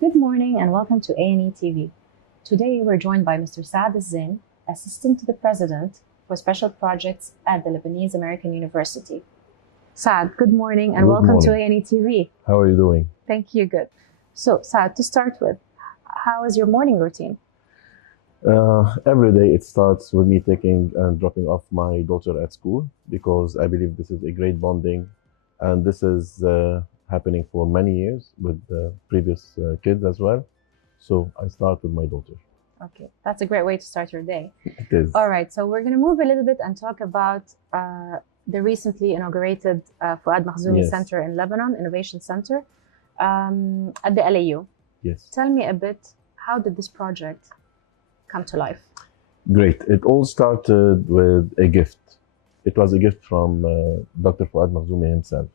Good morning and welcome to A&E TV. Today we're joined by Mr. Saad El Zein, Assistant to the President for Special Projects at the Lebanese American University. Saad, good morning and Good welcome to morning. A&E TV. How are you doing? Thank you, good. So Saad, to start with, how is your morning routine? Every day it starts with me taking and dropping off my daughter at school because I believe this is a great bonding, and this is happening for many years with previous kids as well. So I start with my daughter. Okay, that's a great way to start your day. It is. All right, so we're going to move a little bit and talk about the recently inaugurated Fouad Makhzoumi Yes. Center in Lebanon, Innovation Center at the LAU. Yes. Tell me a bit, how did this project come to life? Great. It all started with a gift. It was a gift from Dr. Fouad Makhzoumi himself.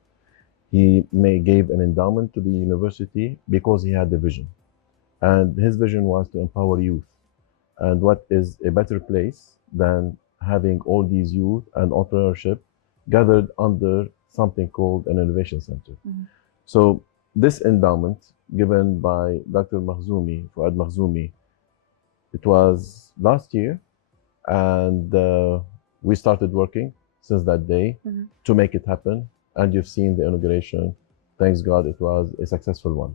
He gave an endowment to the university because he had a vision. And his vision was to empower youth. And what is a better place than having all these youth and entrepreneurship gathered under something called an innovation center. Mhm. So this endowment given by Dr. Makhzoumi, Fouad Makhzoumi, it was last year, and we started working since that day Mhm. to make it happen. And you've seen the inauguration. Thanks God, it was a successful one.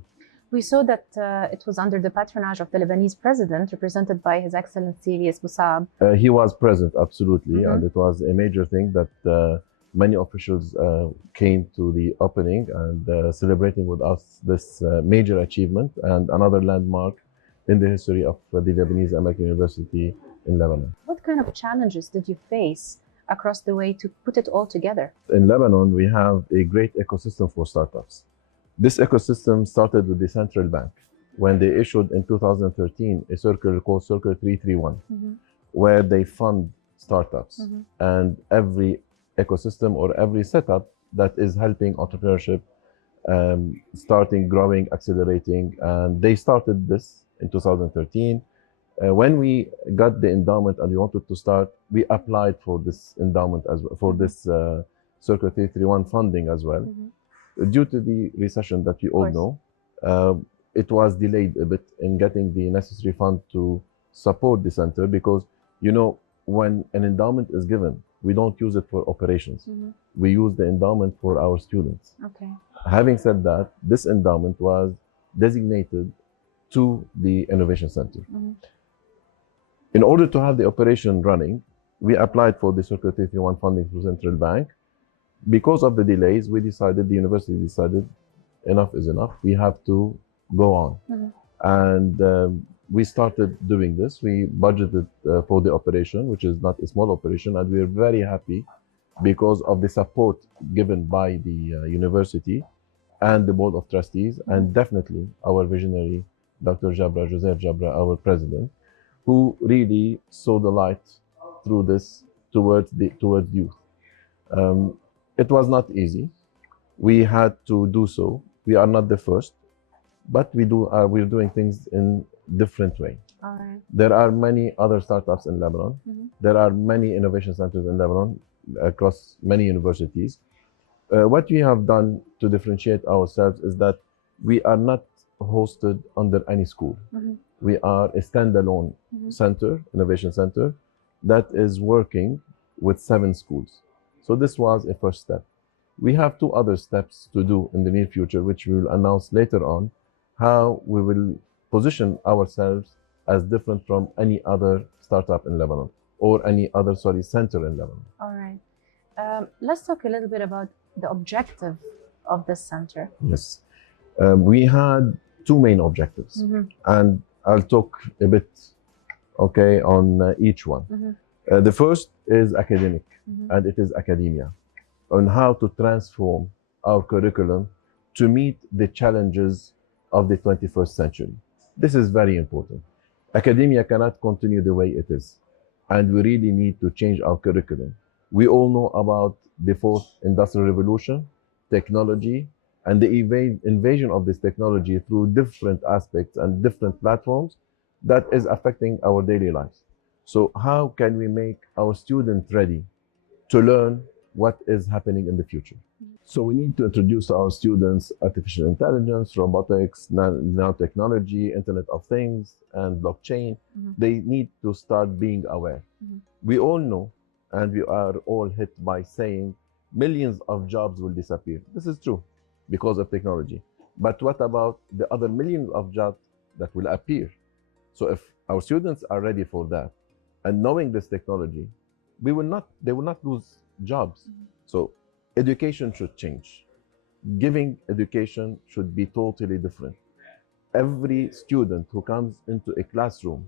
We saw that it was under the patronage of the Lebanese president, represented by His Excellency Elias Boussab. He was present, absolutely, Mhm. and it was a major thing that many officials came to the opening and celebrating with us this major achievement and another landmark in the history of the Lebanese American University in Lebanon. What kind of challenges did you face across the way to put it all together? In Lebanon, we have a great ecosystem for startups. This ecosystem started with the central bank when they issued in 2013 a circular called Circular 331, Mhm. where they fund startups. Mhm. And every ecosystem or every setup that is helping entrepreneurship starting, growing, accelerating. And they started this in 2013. When we got the endowment and we wanted to start, we applied for this endowment as well, for this Circular 331 funding as well. Mhm. Due to the recession that we all course. know, it was delayed a bit in getting the necessary fund to support the center because, you know, when an endowment is given, we don't use it for operations. Mhm. We use the endowment for our students. Okay. Having said that, this endowment was designated to the Innovation Center. Mhm. In order to have the operation running, we applied for the Circular 331 funding through Central Bank. Because of the delays, the university decided enough is enough. We have to go on. Mhm. And we started doing this. We budgeted for the operation, which is not a small operation, and we're very happy because of the support given by the university and the board of trustees, and definitely our visionary, Dr. Joseph Jabra, our president, who really saw the light through this towards youth. It was not easy. We had to do so. We are not the first, but we're doing things in different way. All right. There are many other startups in Lebanon. Mhm. There are many innovation centers in Lebanon across many universities. What we have done to differentiate ourselves is that we are not hosted under any school. Mhm. We are a standalone Mhm. center, innovation center, that is working with 7 schools. So this was a first step. We have 2 other steps to do in the near future, which we will announce later on, how we will position ourselves as different from any other startup in Lebanon or any other, center in Lebanon. All right. Let's talk a little bit about the objective of this center. Yes. We had 2 main objectives, Mhm. and I'll talk a bit, okay, on each one. Mhm. The first is academic, Mhm. and it is academia, on how to transform our curriculum to meet the challenges of the 21st century. This is very important. Academia cannot continue the way it is, and we really need to change our curriculum. We all know about the 4th industrial revolution, technology, and the invasion of this technology through different aspects and different platforms that is affecting our daily lives. So how can we make our students ready to learn what is happening in the future? So we need to introduce to our students artificial intelligence, robotics, nanotechnology, Internet of Things, and blockchain. They need to start being aware. We all know, and we are all hit by saying millions of jobs will disappear. This is true because of technology. But what about the other millions of jobs that will appear? So if our students are ready for that and knowing this technology, they will not lose jobs. So education should change. Giving education should be totally different. Every student who comes into a classroom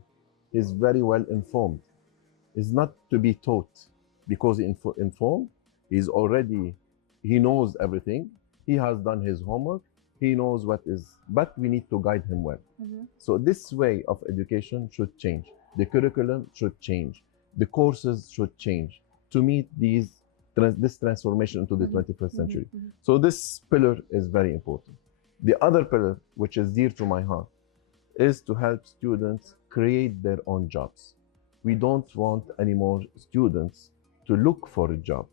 is very well informed. Is not to be taught because informed. He knows everything. He has done his homework. He knows what is, but we need to guide him well. So this way of education should change. The curriculum should change. The courses should change to meet this transformation into the 21st century. So this pillar is very important. The other pillar, which is dear to my heart, is to help students create their own jobs. We don't want any more students to look for a job.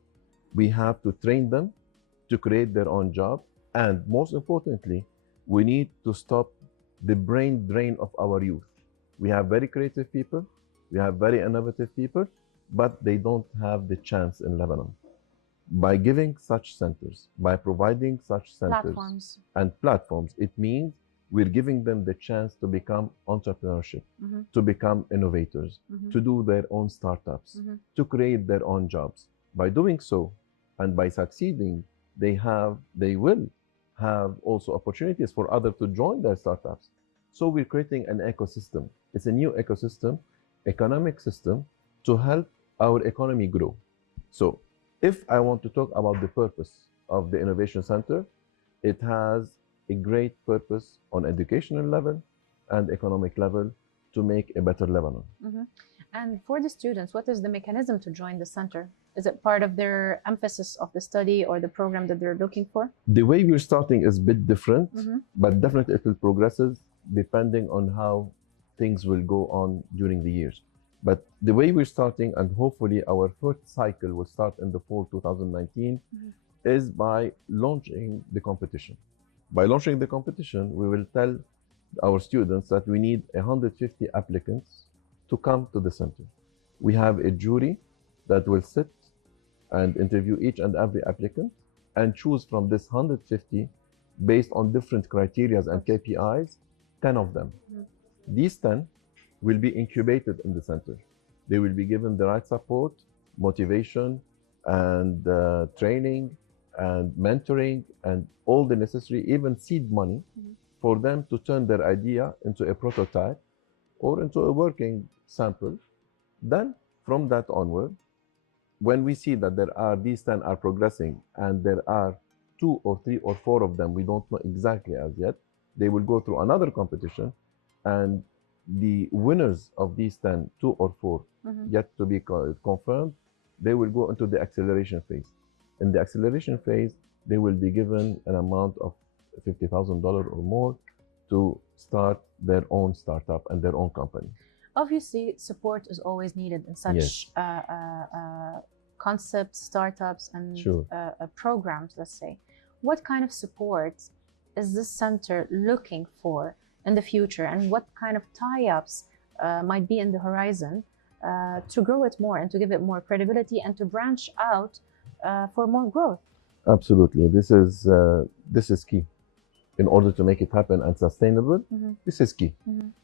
We have to train them to create their own job. And most importantly, we need to stop the brain drain of our youth. We have very creative people, we have very innovative people, but they don't have the chance in Lebanon. By giving such centers, by providing such centers and platforms, it means we're giving them the chance to become entrepreneurship, to become innovators, to do their own startups, to create their own jobs. By doing so, and by succeeding, they will have also opportunities for others to join their startups. So we're creating an ecosystem. It's a new ecosystem, economic system to help our economy grow. So if I want to talk about the purpose of the Innovation Center, it has a great purpose on educational level and economic level to make a better Lebanon. And for the students, what is the mechanism to join the center? Is it part of their emphasis of the study or the program that they're looking for? The way we're starting is a bit different, but definitely it will progress depending on how things will go on during the years. But the way we're starting, and hopefully our first cycle will start in the fall 2019, is by launching the competition. By launching the competition, we will tell our students that we need 150 applicants to come to the center. We have a jury that will sit and interview each and every applicant and choose from this 150 based on different criteria and KPIs, 10 of them. These 10 will be incubated in the center. They will be given the right support, motivation, and training, and mentoring, and all the necessary, even seed money, for them to turn their idea into a prototype or into a working sample. Then, from that onward, when we see that these 10 are progressing and there are 2 or 3 or 4 of them, we don't know exactly as yet, they will go through another competition, and the winners of these 10, 2 or 4, yet to be confirmed, they will go into the acceleration phase. In the acceleration phase, they will be given an amount of $50,000 or more to start their own startup and their own company. Obviously, support is always needed in such concepts, startups, and programs, let's say. What kind of support is this center looking for in the future, and what kind of tie-ups might be in the horizon to grow it more and to give it more credibility and to branch out for more growth? Absolutely. This is key. In order to make it happen and sustainable, this is key.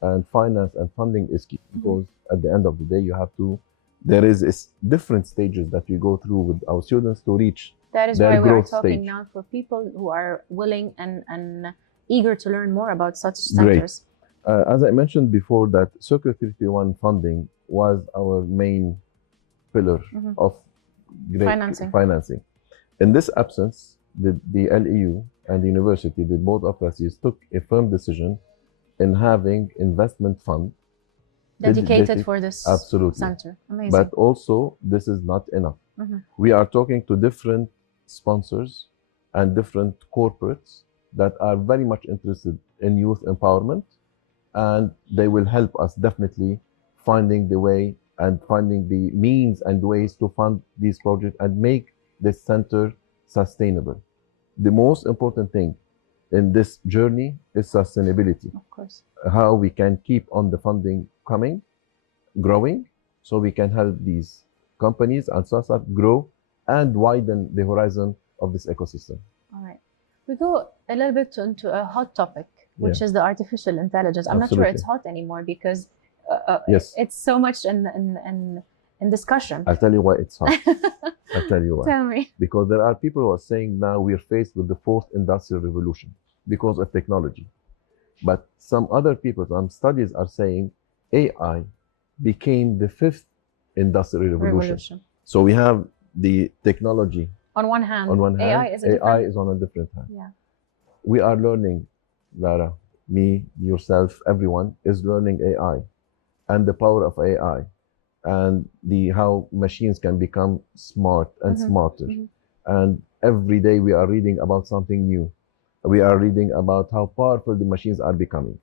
And finance and funding is key, because at the end of the day, there is different stages that we go through with our students to reach that is their why we are growth talking stage. Now for people who are willing and eager to learn more about such centers. Great. As I mentioned before, that Circle 51 funding was our main pillar of financing. In this absence, the LEU and the university, the board of trustees, took a firm decision in having investment fund dedicated for this center. Amazing. But also, this is not enough. We are talking to different sponsors and different corporates that are very much interested in youth empowerment, and they will help us definitely finding the way and finding the means and ways to fund these projects and make this center sustainable. the most important thing in this journey is sustainability. Of course. How we can keep on the funding coming, growing, so we can help these companies and startups grow and widen the horizon of this ecosystem. All right. We go a little bit into a hot topic, which is the artificial intelligence. I'm not sure it's hot anymore because yes, it's so much in discussion. I'll tell you why it's hot. I'll tell you why. Tell me. Because there are people who are saying now we're faced with the fourth industrial revolution because of technology. But some other people, some studies are saying AI became the fifth industrial revolution. So we have the technology. On one hand, AI is on a different hand. Yeah. We are learning, Lara, me, yourself, everyone is learning AI and the power of AI and how machines can become smart and smarter. And every day we are reading about something new. We are reading about how powerful the machines are becoming.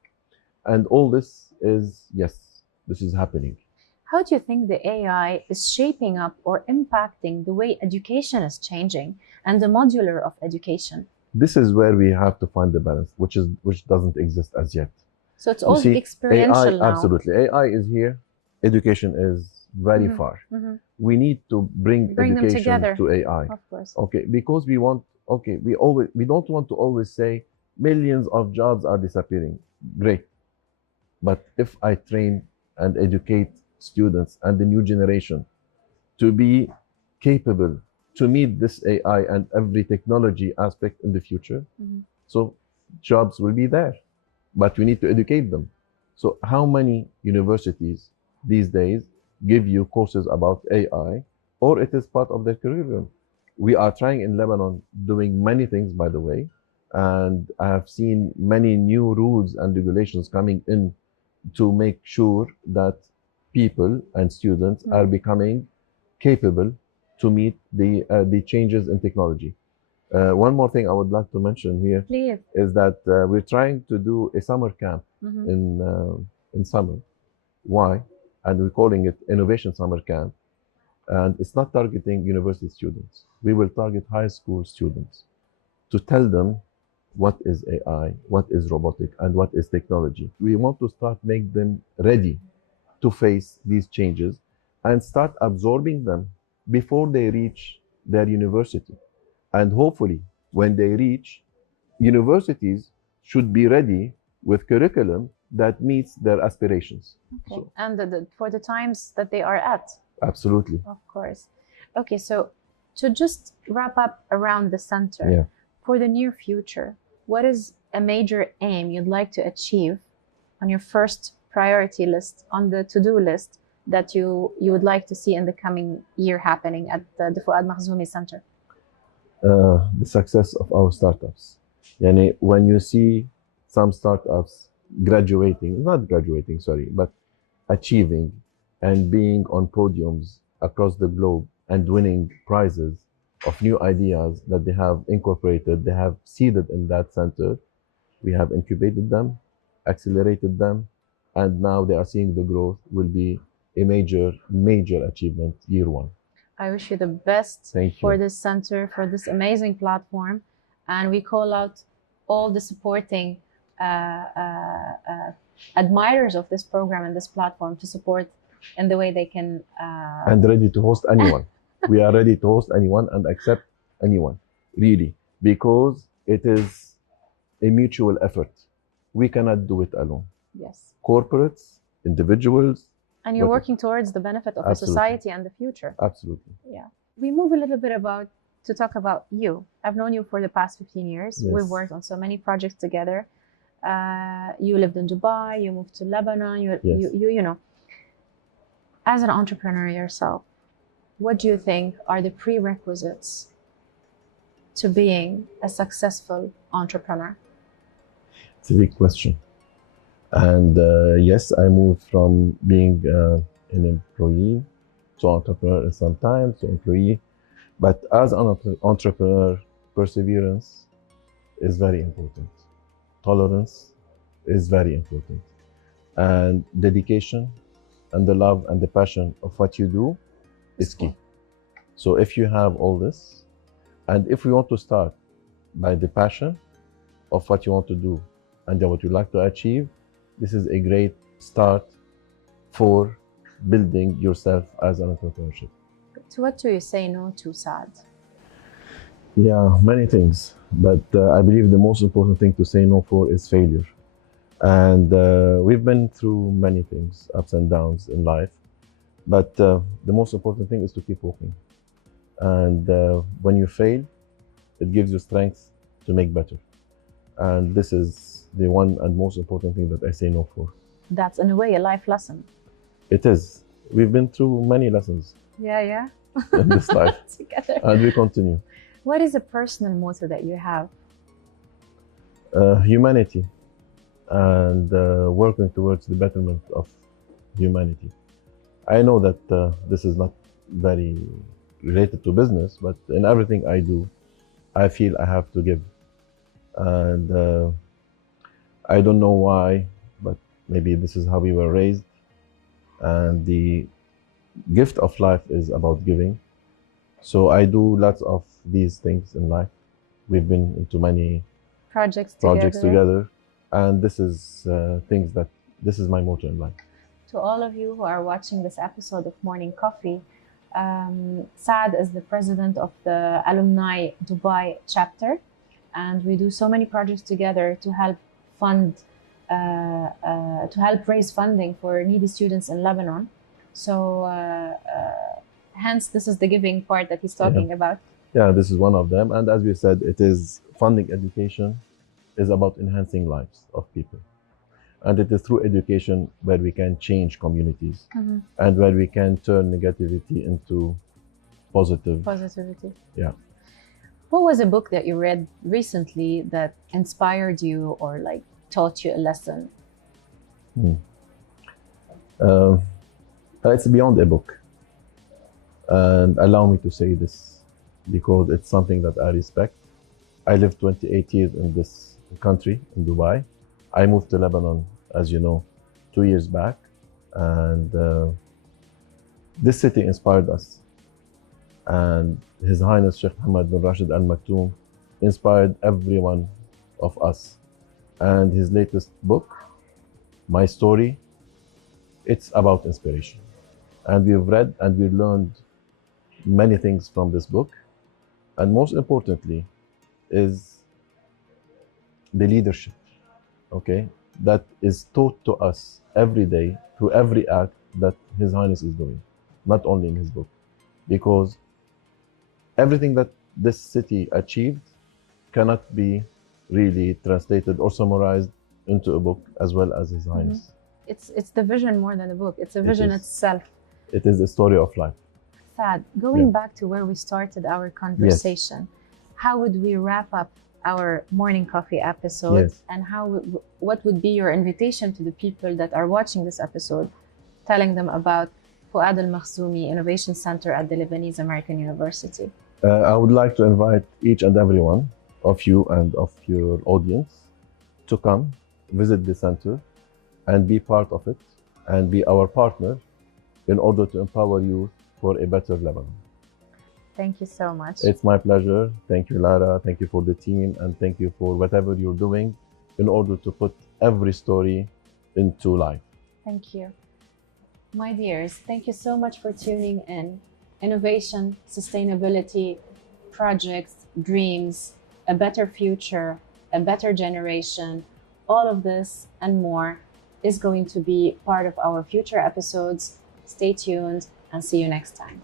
And all this is, yes, this is happening. How do you think the AI is shaping up or impacting the way education is changing and the modular of education? This is where we have to find the balance, which doesn't exist as yet. So it's all experiential AI, now. Absolutely. AI is here. Education is very far. We need to bring education them together to AI. Of course. Okay, because we don't want to always say millions of jobs are disappearing. Great. But if I train and educate students and the new generation to be capable to meet this AI and every technology aspect in the future, so jobs will be there, but we need to educate them. So how many universities these days give you courses about AI, or it is part of their curriculum? We are trying in Lebanon doing many things, by the way, and I have seen many new rules and regulations coming in to make sure that people and students are becoming capable to meet the changes in technology. One more thing I would like to mention here is that we're trying to do a summer camp in summer. Why? And we're calling it Innovation Summer Camp. And it's not targeting university students. We will target high school students to tell them what is AI, what is robotic, and what is technology. We want to start make them ready to face these changes and start absorbing them before they reach their university. And hopefully, when they reach, universities should be ready with curriculum that meets their aspirations. Okay. So, and for the times that they are at. Absolutely. Of course. Okay, so to just wrap up around the center, for the near future, what is a major aim you'd like to achieve on your first priority list, on the to-do list, that you would like to see in the coming year happening at the Fouad Makhzoumi Center? The success of our startups. Yani, when you see some startups but achieving and being on podiums across the globe and winning prizes of new ideas that they have incorporated, they have seeded in that center. We have incubated them, accelerated them, and now they are seeing the growth will be a major, major achievement year one. I wish you the best for this center, for this amazing platform. And we call out all the supporting admirers of this program and this platform to support in the way they can. And ready to host anyone. We are ready to host anyone and accept anyone, really, because it is a mutual effort. We cannot do it alone. Yes. Corporates, individuals. And you're working towards the benefit of the society and the future. Absolutely. Yeah. We move a little bit to talk about you. I've known you for the past 15 years. Yes. We've worked on so many projects together. You lived in Dubai, you moved to Lebanon, you know. As an entrepreneur yourself, what do you think are the prerequisites to being a successful entrepreneur? It's a big question. And yes, I moved from being an employee to entrepreneur sometimes to employee. But as an entrepreneur, perseverance is very important. Tolerance is very important. And dedication and the love and the passion of what you do is key. So if you have all this, and if we want to start by the passion of what you want to do and then what you like to achieve, this is a great start for building yourself as an entrepreneurship. To what do you say no to, Saad? Yeah, many things, but I believe the most important thing to say no for is failure. And we've been through many things, ups and downs in life, but the most important thing is to keep walking. And when you fail, it gives you strength to make better. And this is the one and most important thing that I say no for. That's in a way a life lesson. It is. We've been through many lessons Yeah. in this life, Together. and we continue. What is a personal motto that you have? Humanity, and working towards the betterment of humanity. I know that this is not very related to business, but in everything I do, I feel I have to give. And I don't know why, but maybe this is how we were raised. And the gift of life is about giving. So I do lots of these things in life. We've been into many Projects together. And this is this is my motto in life. To all of you who are watching this episode of Morning Coffee, Saad is the president of the Alumni Dubai chapter, and we do so many projects together to help raise funding for needy students in Lebanon. So hence this is the giving part that he's talking about. Yeah, this is one of them. And as we said, it is funding education is about enhancing lives of people. And it is through education where we can change communities and where we can turn negativity into positivity. Yeah. What was a book that you read recently that inspired you or like taught you a lesson? It's beyond a book. And allow me to say this because it's something that I respect. I lived 28 years in this country, in Dubai. I moved to Lebanon, as you know, 2 years back. And this city inspired us. And His Highness Sheikh Hamad bin Rashid Al Maktoum inspired every one of us. And his latest book, My Story, it's about inspiration. And we've read and we learned many things from this book. And most importantly is the leadership, okay, that is taught to us every day through every act that His Highness is doing, not only in his book. Because everything that this city achieved cannot be really translated or summarized into a book as well as His Highness. It's the vision more than a book. It's a vision itself. It is the story of life. Saad, going back to where we started our conversation, how would we wrap up our morning coffee episode? And what would be your invitation to the people that are watching this episode, telling them about Saad El Zein Innovation Center at the Lebanese American University? I would like to invite each and every one of you and of your audience to come visit the center and be part of it and be our partner in order to empower you for a better Lebanon. Thank you so much. It's my pleasure. Thank you, Lara. Thank you for the team, and thank you for whatever you're doing in order to put every story into life. Thank you. My dears, thank you so much for tuning in. Innovation, sustainability, projects, dreams, a better future, a better generation, all of this and more is going to be part of our future episodes. Stay tuned and see you next time.